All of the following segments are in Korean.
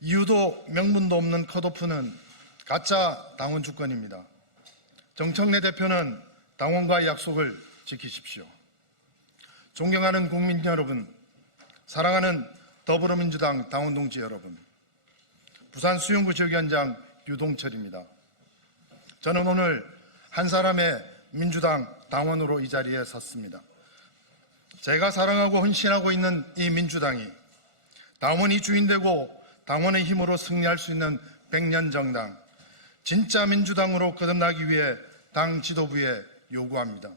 이유도 명분도 없는 컷오프는 가짜 당원 주권입니다. 정청래 대표는 당원과의 약속을 지키십시오. 존경하는 국민 여러분, 사랑하는 더불어민주당 당원 동지 여러분, 부산 수영구 지역위원장 유동철입니다. 저는 오늘 한 사람의 민주당 당원으로 이 자리에 섰습니다. 제가 사랑하고 헌신하고 있는 이 민주당이 당원이 주인되고 당원의 힘으로 승리할 수 있는 100년 정당, 진짜 민주당으로 거듭나기 위해 당 지도부에 요구합니다.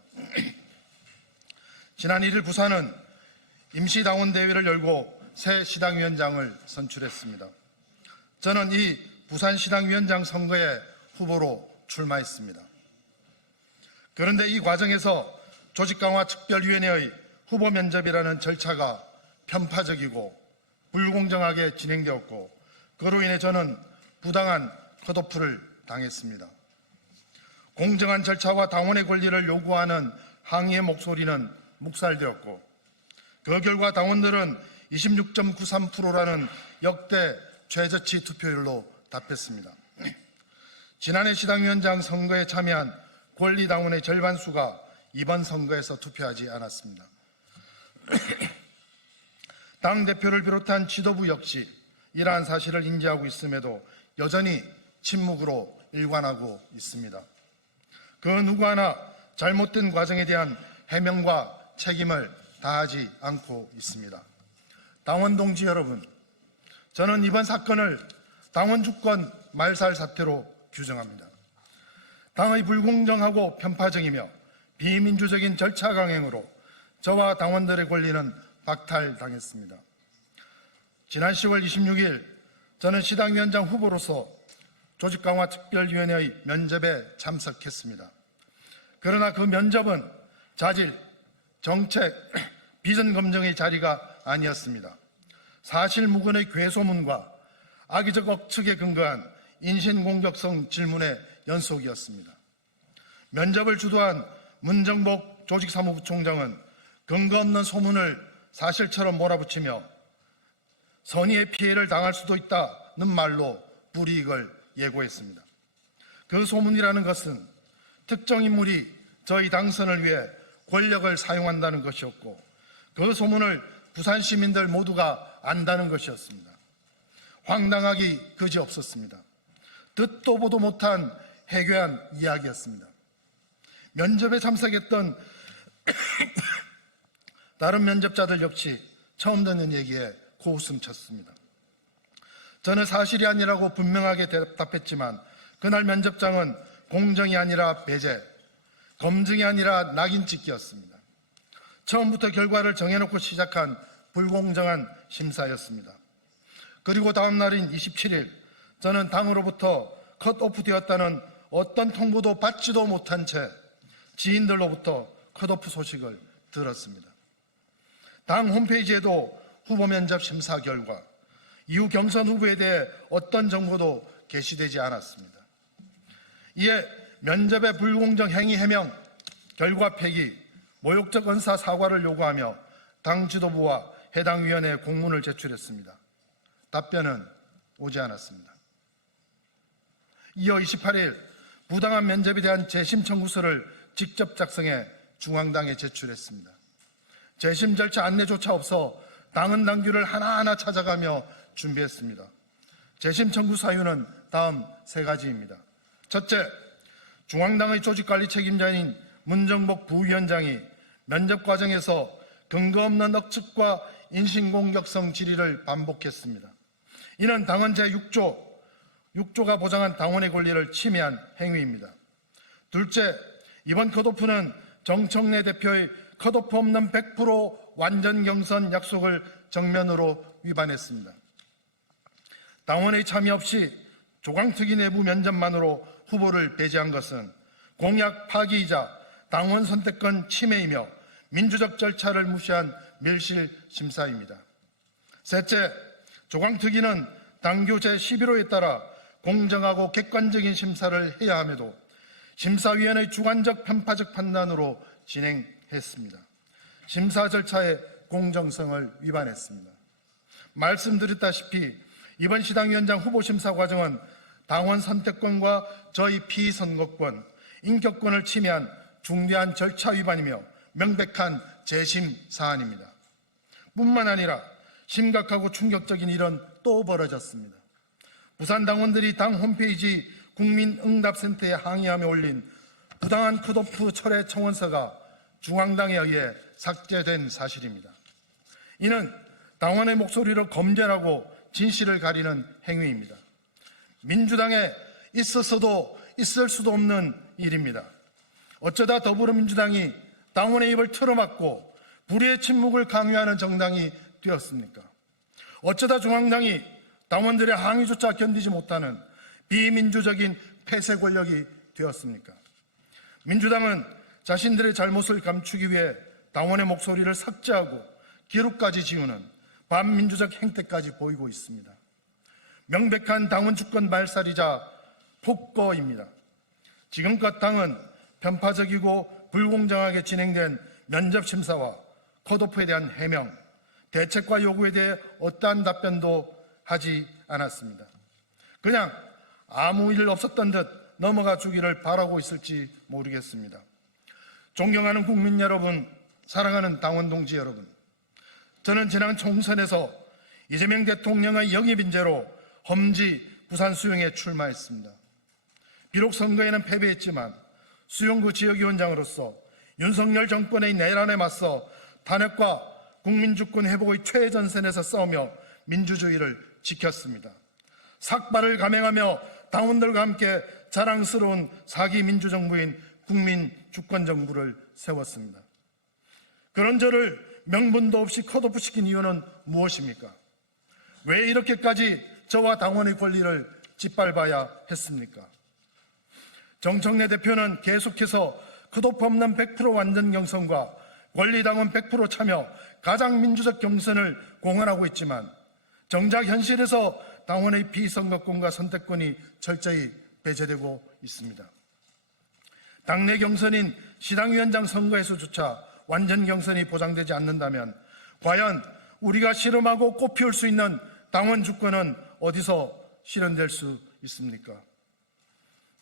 지난 1일 부산은 임시당원대회를 열고 새 시당위원장을 선출했습니다. 저는 이 부산시당위원장 선거에 후보로 출마했습니다. 그런데 이 과정에서 조직강화특별위원회의 후보 면접이라는 절차가 편파적이고 불공정하게 진행되었고, 그로 인해 저는 부당한 컷오프를 당했습니다. 공정한 절차와 당원의 권리를 요구하는 항의의 목소리는 묵살되었고, 그 결과 당원들은 26.93%라는 역대 최저치 투표율로 답했습니다. 지난해 시당위원장 선거에 참여한 권리당원의 절반수가 이번 선거에서 투표하지 않았습니다. 당대표를 비롯한 지도부 역시 이러한 사실을 인지하고 있음에도 여전히 침묵으로 일관하고 있습니다. 그 누구 하나 잘못된 과정에 대한 해명과 책임을 다하지 않고 있습니다. 당원 동지 여러분, 저는 이번 사건을 당원 주권 말살 사태로 규정합니다. 당의 불공정하고 편파적이며 비민주적인 절차 강행으로 저와 당원들의 권리는 박탈당했습니다. 지난 10월 26일 저는 시당위원장 후보로서 조직강화특별위원회의 면접에 참석했습니다. 그러나 그 면접은 자질, 정책, 비전 검증의 자리가 아니었습니다. 사실무근의 괴소문과 악의적 억측에 근거한 인신공격성 질문의 연속이었습니다. 면접을 주도한 문정복 조직사무부총장은 근거 없는 소문을 사실처럼 몰아붙이며 선의의 피해를 당할 수도 있다는 말로 불이익을 예고했습니다. 그 소문이라는 것은 특정 인물이 저희 당선을 위해 권력을 사용한다는 것이었고, 그 소문을 부산 시민들 모두가 안다는 것이었습니다. 황당하기 그지없었습니다. 듣도 보도 못한 해괴한 이야기였습니다. 면접에 참석했던 다른 면접자들 역시 처음 듣는 얘기에 코웃음 쳤습니다. 저는 사실이 아니라고 분명하게 대답했지만 그날 면접장은 공정이 아니라 배제, 검증이 아니라 낙인 찍기였습니다. 처음부터 결과를 정해놓고 시작한 불공정한 심사였습니다. 그리고 다음 날인 27일 저는 당으로부터 컷오프 되었다는 어떤 통보도 받지도 못한 채 지인들로부터 컷오프 소식을 들었습니다. 당 홈페이지에도 후보 면접 심사 결과, 이후 경선 후보에 대해 어떤 정보도 게시되지 않았습니다. 이에 면접의 불공정 행위 해명, 결과 폐기, 모욕적 언사 사과를 요구하며 당 지도부와 해당 위원회에 공문을 제출했습니다. 답변은 오지 않았습니다. 이어 28일 부당한 면접에 대한 재심 청구서를 직접 작성해 중앙당에 제출했습니다. 재심 절차 안내조차 없어 당헌 당규를 하나하나 찾아가며 준비했습니다. 재심 청구 사유는 다음 세 가지입니다. 첫째, 중앙당의 조직관리 책임자인 문정복 부위원장이 면접 과정에서 근거 없는 억측과 인신공격성 질의를 반복했습니다. 이는 당헌 제6조가 보장한 당원의 권리를 침해한 행위입니다. 둘째, 이번 컷오프는 정청래 대표의 컷오프 없는 100% 완전 경선 약속을 정면으로 위반했습니다. 당원의 참여 없이 조강특위 내부 면접만으로 후보를 배제한 것은 공약 파기이자 당원 선택권 침해이며 민주적 절차를 무시한 밀실 심사입니다. 셋째, 조강특위는 당규 제11호에 따라 공정하고 객관적인 심사를 해야 함에도 심사위원회의 주관적 편파적 판단으로 진행했습니다. 심사 절차의 공정성을 위반했습니다. 말씀드렸다시피 이번 시당위원장 후보 심사 과정은 당원 선택권과 저희 피선거권, 인격권을 침해한 중대한 절차 위반이며 명백한 재심 사안입니다. 뿐만 아니라 심각하고 충격적인 일은 또 벌어졌습니다. 부산 당원들이 당 홈페이지 국민응답센터에 항의하며 올린 부당한 컷오프 철회 청원서가 중앙당에 의해 삭제된 사실입니다. 이는 당원의 목소리를 검열하고 진실을 가리는 행위입니다. 민주당에 있었어도 있을 수도 없는 일입니다. 어쩌다 더불어민주당이 당원의 입을 틀어막고 불의의 침묵을 강요하는 정당이 되었습니까? 어쩌다 중앙당이 당원들의 항의조차 견디지 못하는 비민주적인 폐쇄 권력이 되었습니까? 민주당은 자신들의 잘못을 감추기 위해 당원의 목소리를 삭제하고 기록까지 지우는 반민주적 행태까지 보이고 있습니다. 명백한 당원 주권 말살이자 폭거입니다. 지금껏 당은 편파적이고 불공정하게 진행된 면접심사와 컷오프에 대한 해명, 대책과 요구에 대해 어떠한 답변도 하지 않았습니다. 그냥 아무 일 없었던 듯 넘어가 주기를 바라고 있을지 모르겠습니다. 존경하는 국민 여러분, 사랑하는 당원 동지 여러분, 저는 지난 총선에서 이재명 대통령의 영입인재로 험지 부산 수용에 출마했습니다. 비록 선거에는 패배했지만 수용구 지역위원장으로서 윤석열 정권의 내란에 맞서 탄핵과 국민주권 회복의 최전선에서 싸우며 민주주의를 지켰습니다. 삭발을 감행하며 당원들과 함께 자랑스러운 사기 민주정부인 국민주권정부를 세웠습니다. 그런 저를 명분도 없이 컷오프 시킨 이유는 무엇입니까? 왜 이렇게까지 저와 당원의 권리를 짓밟아야 했습니까? 정청래 대표는 계속해서 컷오프 없는 100% 완전 경선과 권리당원 100% 참여 가장 민주적 경선을 공언하고 있지만 정작 현실에서 당원의 비선거권과 선택권이 철저히 배제되고 있습니다. 당내 경선인 시당위원장 선거에서조차 완전 경선이 보장되지 않는다면 과연 우리가 실험하고 꽃피울 수 있는 당원 주권은 어디서 실현될 수 있습니까?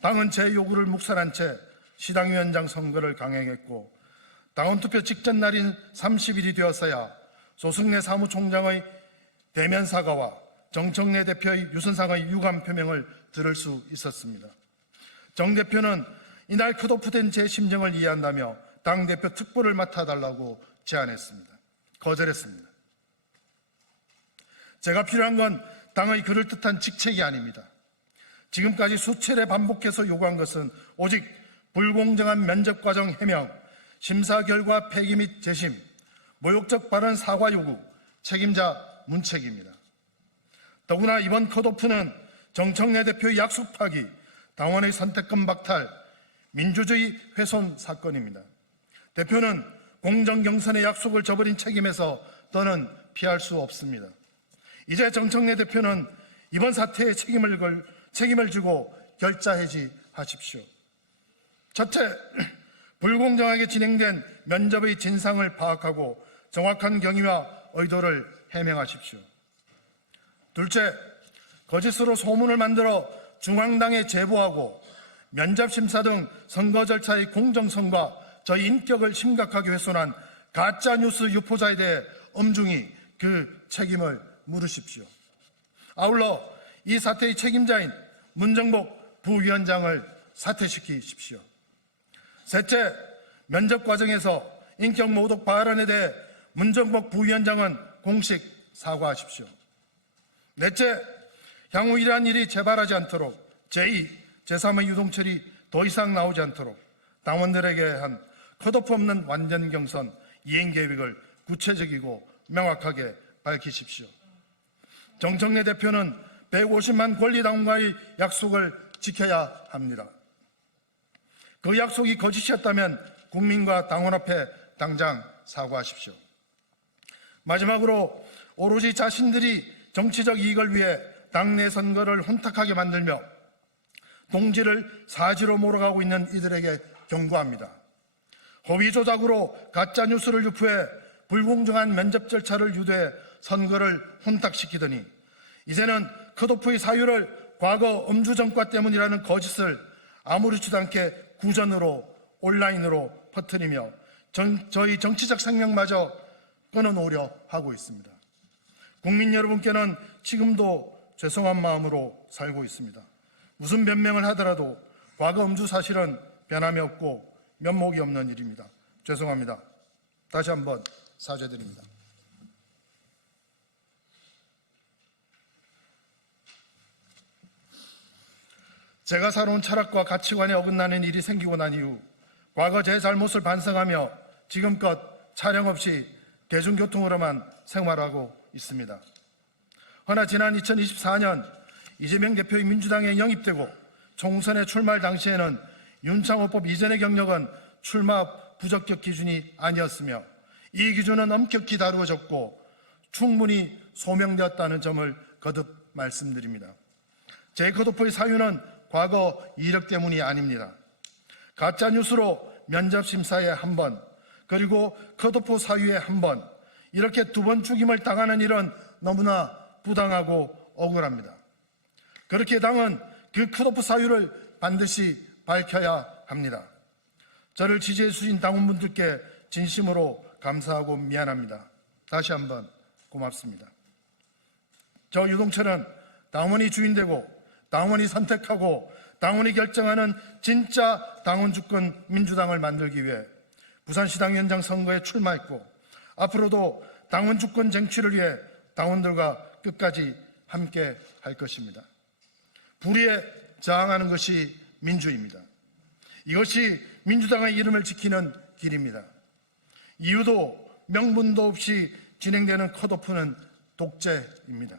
당은 제 요구를 묵살한 채 시당위원장 선거를 강행했고 당원투표 직전 날인 30일이 되었어야 조승래 사무총장의 대면 사과와 정청래 대표의 유선상의 유감 표명을 들을 수 있었습니다. 정 대표는 이날 컷오프된 제 심정을 이해한다며 당대표 특보를 맡아달라고 제안했습니다. 거절했습니다. 제가 필요한 건 당의 그럴듯한 직책이 아닙니다. 지금까지 수차례 반복해서 요구한 것은 오직 불공정한 면접과정 해명, 심사 결과 폐기 및 재심, 모욕적 발언 사과 요구, 책임자 문책입니다. 더구나 이번 컷오프는 정청래 대표의 약속 파기, 당원의 선택권 박탈, 민주주의 훼손 사건입니다. 대표는 공정경선의 약속을 저버린 책임에서 더는 피할 수 없습니다. 이제 정청래 대표는 이번 사태에 책임을 지고 결자해지하십시오. 첫째, 불공정하게 진행된 면접의 진상을 파악하고 정확한 경위와 의도를 해명하십시오. 둘째, 거짓으로 소문을 만들어 중앙당에 제보하고 면접심사 등 선거 절차의 공정성과 저희 인격을 심각하게 훼손한 가짜뉴스 유포자에 대해 엄중히 그 책임을 물으십시오. 아울러 이 사태의 책임자인 문정복 부위원장을 사퇴시키십시오. 셋째, 면접 과정에서 인격 모독 발언에 대해 문정복 부위원장은 공식 사과하십시오. 넷째, 향후 이러한 일이 재발하지 않도록 제2, 제3의 유동철이 더 이상 나오지 않도록 당원들에게 한 컷오프 없는 완전 경선 이행 계획을 구체적이고 명확하게 밝히십시오. 정청래 대표는 150만 권리당원과의 약속을 지켜야 합니다. 그 약속이 거짓이었다면 국민과 당원 앞에 당장 사과하십시오. 마지막으로 오로지 자신들이 정치적 이익을 위해 당내 선거를 혼탁하게 만들며 동지를 사지로 몰아가고 있는 이들에게 경고합니다. 허위 조작으로 가짜뉴스를 유포해 불공정한 면접 절차를 유도해 선거를 혼탁시키더니 이제는 컷오프의 사유를 과거 음주 전과 때문이라는 거짓을 아무렇지도 않게 구전으로 온라인으로 퍼뜨리며 저희 정치적 생명마저 끊어놓으려 하고 있습니다. 국민 여러분께는 지금도 죄송한 마음으로 살고 있습니다. 무슨 변명을 하더라도 과거 음주 사실은 변함이 없고 면목이 없는 일입니다. 죄송합니다. 다시 한번 사죄드립니다. 제가 살아온 철학과 가치관에 어긋나는 일이 생기고 난 이후 과거 제 잘못을 반성하며 지금껏 차량 없이 대중교통으로만 생활하고 있습니다. 허나 지난 2024년 이재명 대표의 민주당에 영입되고 총선에 출마할 당시에는 윤창호법 이전의 경력은 출마 부적격 기준이 아니었으며 이 기준은 엄격히 다루어졌고 충분히 소명되었다는 점을 거듭 말씀드립니다. 제 컷오프의 사유는 과거 이력 때문이 아닙니다. 가짜뉴스로 면접심사에 한 번, 그리고 컷오프 사유에 한 번, 이렇게 두 번 죽임을 당하는 일은 너무나 부당하고 억울합니다. 그렇게 당은 그 컷오프 사유를 반드시 밝혀야 합니다. 저를 지지해 주신 당원분들께 진심으로 감사하고 미안합니다. 다시 한번 고맙습니다. 저 유동철은 당원이 주인되고 당원이 선택하고 당원이 결정하는 진짜 당원 주권 민주당을 만들기 위해 부산시당위원장 선거에 출마했고 앞으로도 당원 주권 쟁취를 위해 당원들과 끝까지 함께 할 것입니다. 불의에 저항하는 것이 민주입니다. 이것이 민주당의 이름을 지키는 길입니다. 이유도 명분도 없이 진행되는 컷오프는 독재입니다.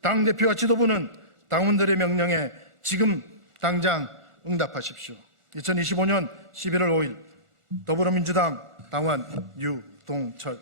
당대표와 지도부는 당원들의 명령에 지금 당장 응답하십시오. 2025년 11월 5일 더불어민주당 당원 유동철